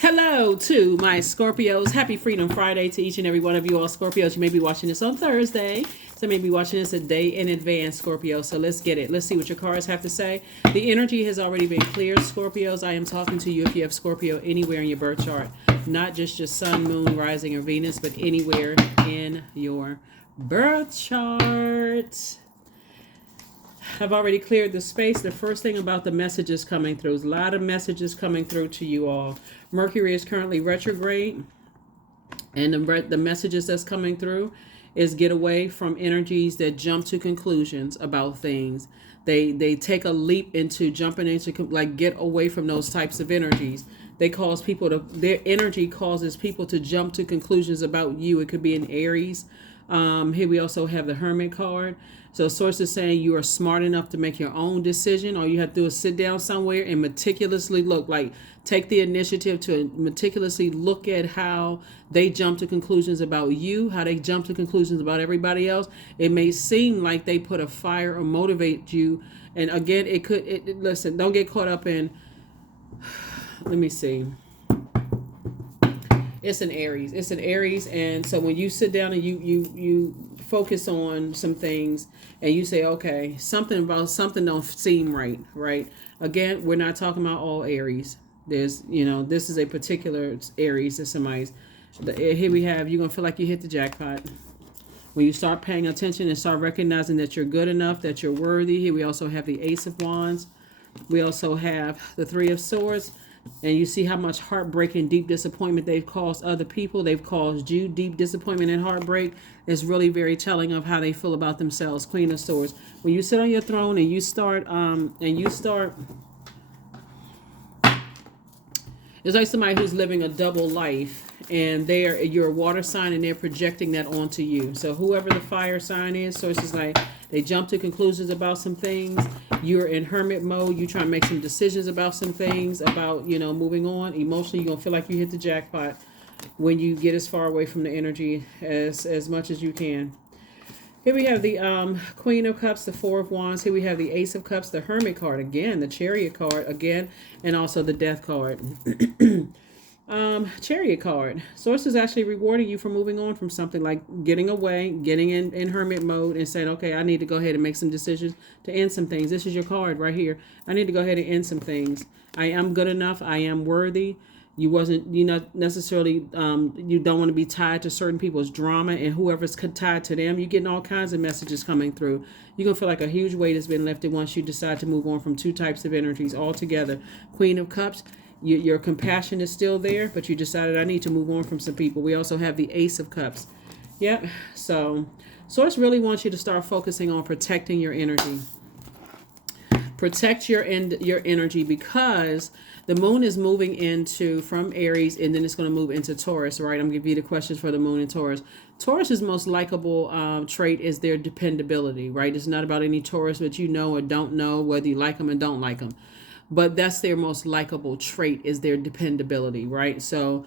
Hello to my Scorpios. Happy Freedom Friday to each and every one of you all Scorpios. You may be watching this on Thursday. So maybe watching this a day in advance, Scorpio. So let's get it. Let's see what your cards have to say. The energy has already been cleared, Scorpios. I am talking to you if you have Scorpio anywhere in your birth chart. Not just your sun, moon, rising, or Venus, but anywhere in your birth chart. I've already cleared the space. The first thing about the messages coming through is a lot of messages coming through to you all. Mercury is currently retrograde, and the messages that's coming through is get away from energies that jump to conclusions about things. They take a leap into jumping into, like, get away from those types of energies. They cause people to, their energy causes people to jump to conclusions about you. It could be in Aries. Here we also have the Hermit card. So source is saying you are smart enough to make your own decision. All you have to do is sit down somewhere and meticulously look, like take the initiative to meticulously look at how they jump to conclusions about you, how they jump to conclusions about everybody else. It may seem like they put a fire or motivate you. And again, listen, don't get caught up in, let me see. It's an Aries. It's an Aries. And so when you sit down and you focus on some things and you say, okay, something don't seem right? Again, we're not talking about all Aries. There's, this is a particular Aries that somebody's, here we have, you're going to feel like you hit the jackpot. When you start paying attention and start recognizing that you're good enough, that you're worthy. Here we also have the Ace of Wands. We also have the Three of Swords. And you see how much heartbreak and deep disappointment they've caused other people. They've caused you deep disappointment and heartbreak. Is really very telling of how they feel about themselves. Queen of Swords. When you sit on your throne and you start, it's like somebody who's living a double life, and you're a water sign, and they're projecting that onto you. So whoever the fire sign is, so it's just like they jump to conclusions about some things. You're in hermit mode. You try to make some decisions about some things, about, moving on. Emotionally, you're going to feel like you hit the jackpot when you get as far away from the energy as much as you can. Here we have the Queen of Cups, the Four of Wands. Here we have the Ace of Cups, the Hermit card again, the Chariot card again, and also the Death card. Chariot card. Source is actually rewarding you for moving on from something, like getting away, getting in hermit mode and saying, okay, I need to go ahead and make some decisions to end some things. This is your card right here. I need to go ahead and end some things. I am good enough. I am worthy. You're not necessarily, you don't want to be tied to certain people's drama, and whoever's tied to them, you're getting all kinds of messages coming through. You're going to feel like a huge weight has been lifted once you decide to move on from two types of energies altogether. Queen of Cups. Your compassion is still there, but you decided, I need to move on from some people. We also have the Ace of Cups. Yep. So Source really wants you to start focusing on protecting your energy. Protect your energy, because the moon is moving from Aries, and then it's going to move into Taurus, right? I'm going to give you the questions for the moon and Taurus. Taurus's most likable trait is their dependability, right? It's not about any Taurus that you know or don't know, whether you like them or don't like them. But that's their most likable trait, is their dependability, right? So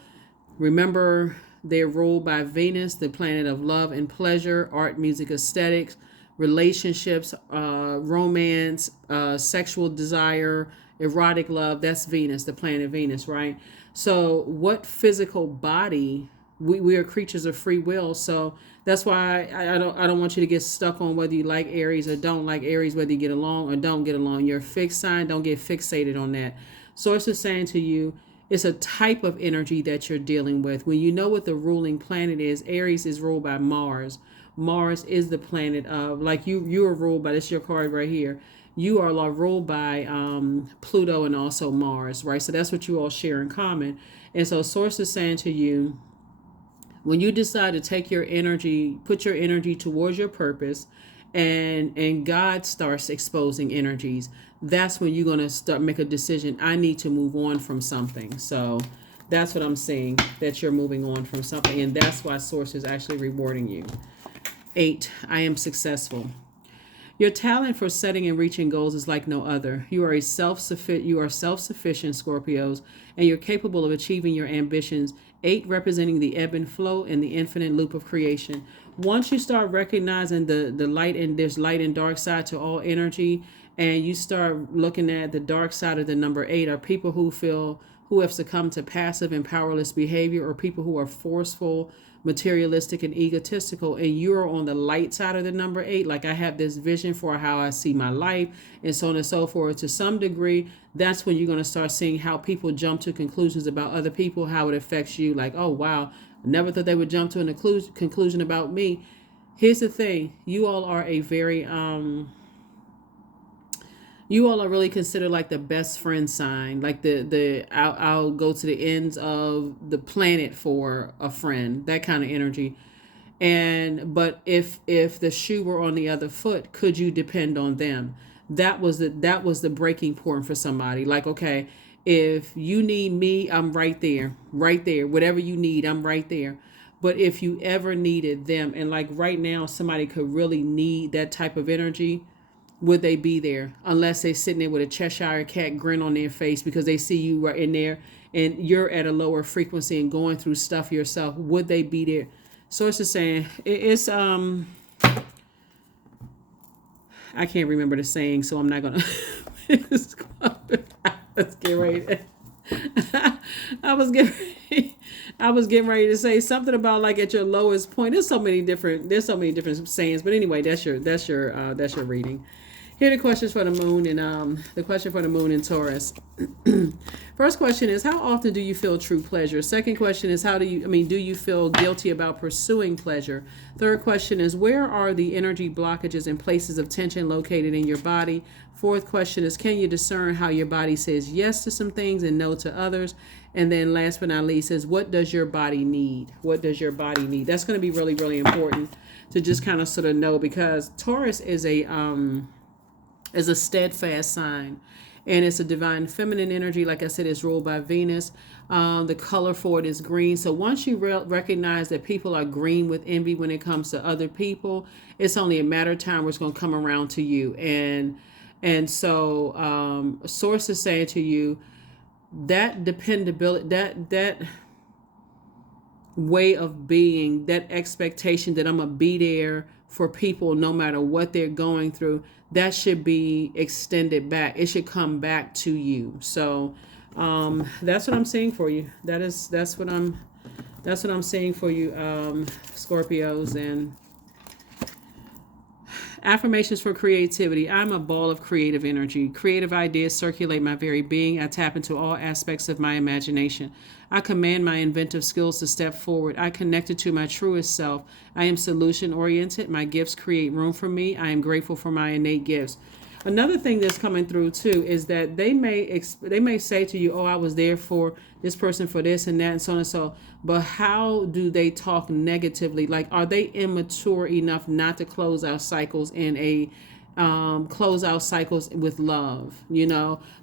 remember, they're ruled by Venus, the planet of love and pleasure, art, music, aesthetics, relationships, romance, sexual desire, erotic love. That's Venus, the planet Venus, right? So what physical body, we are creatures of free will. So that's why I don't want you to get stuck on whether you like Aries or don't like Aries, whether you get along or don't get along. You're a fixed sign. Don't get fixated on that. Source is saying to you, it's a type of energy that you're dealing with. When you know what the ruling planet is, Aries is ruled by Mars. Mars is the planet of, like, you are ruled by, this is your card right here. You are ruled by Pluto and also Mars, right? So that's what you all share in common. And so Source is saying to you, when you decide to take your energy, put your energy towards your purpose, and God starts exposing energies, that's when you're going to make a decision. I need to move on from something. So that's what I'm seeing, that you're moving on from something. And that's why Source is actually rewarding you. 8, I am successful. Your talent for setting and reaching goals is like no other. You are self-sufficient, Scorpios, and you're capable of achieving your ambitions. 8 representing the ebb and flow and the infinite loop of creation. Once you start recognizing the light, and there's light and dark side to all energy, and you start looking at the dark side of the number 8, are people who who have succumbed to passive and powerless behavior, or people who are forceful, materialistic, and egotistical, and you're on the light side of the number 8, like I have this vision for how I see my life and so on and so forth, to some degree, that's when you're going to start seeing how people jump to conclusions about other people, how it affects you. Like, oh wow, I never thought they would jump to a conclusion about me. Here's the thing, you all are a very you all are really considered like the best friend sign, like I'll go to the ends of the planet for a friend, that kind of energy. And but if the shoe were on the other foot, could you depend on them? That was the breaking point for somebody. Like, okay, if you need me, I'm right there, right there. Whatever you need, I'm right there. But if you ever needed them, and like right now, somebody could really need that type of energy, would they be there? Unless they're sitting there with a Cheshire cat grin on their face because they see you right in there and you're at a lower frequency and going through stuff yourself. Would they be there? Source is saying it's I can't remember the saying, so I'm not gonna. Let's get ready. I was getting ready. I was getting ready to say something about like at your lowest point. There's so many different sayings, but anyway, that's your reading. Here are the questions for the moon, and the question for the moon in Taurus. First question is, how often do you feel true pleasure? Second question is, do you feel guilty about pursuing pleasure? Third question is, where are the energy blockages and places of tension located in your body? Fourth question is, can you discern how your body says yes to some things and no to others? And then last but not least is, what does your body need? What does your body need? That's going to be really, really important to just kind of sort of know, because Taurus is a steadfast sign, and it's a divine feminine energy. Like I said, it's ruled by Venus. The color for it is green. So once you recognize that people are green with envy when it comes to other people, it's only a matter of time where it's going to come around to you. And so source is saying to you that dependability, that way of being, that expectation that I'm gonna be there for people no matter what they're going through, that should be extended back. It should come back to you. So that's what I'm saying for you. That's what I'm saying for you, Scorpios. And affirmations for creativity. I'm a ball of creative energy. Creative ideas circulate my very being. I tap into all aspects of my imagination. I command my inventive skills to step forward. I connected to my truest self. I am solution oriented. My gifts create room for me. I am grateful for my innate gifts. Another thing that's coming through too is that they may say to you, "Oh, I was there for this person for this and that and so on and so." But how do they talk negatively? Like, are they immature enough not to close out cycles with love?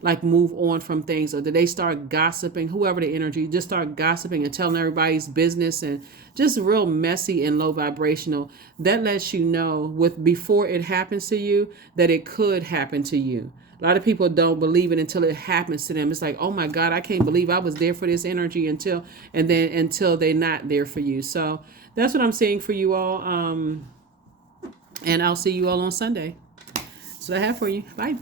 Like move on from things, or do they start gossiping? Whoever the energy, just start gossiping and telling everybody's business and just real messy and low vibrational. That lets you know before it happens to you that it could happen to you. A lot of people don't believe it until it happens to them. It's like, oh my God, I can't believe I was there for this energy until they're not there for you. So that's what I'm saying for you all. And I'll see you all on Sunday. That's what I have for you. Bye.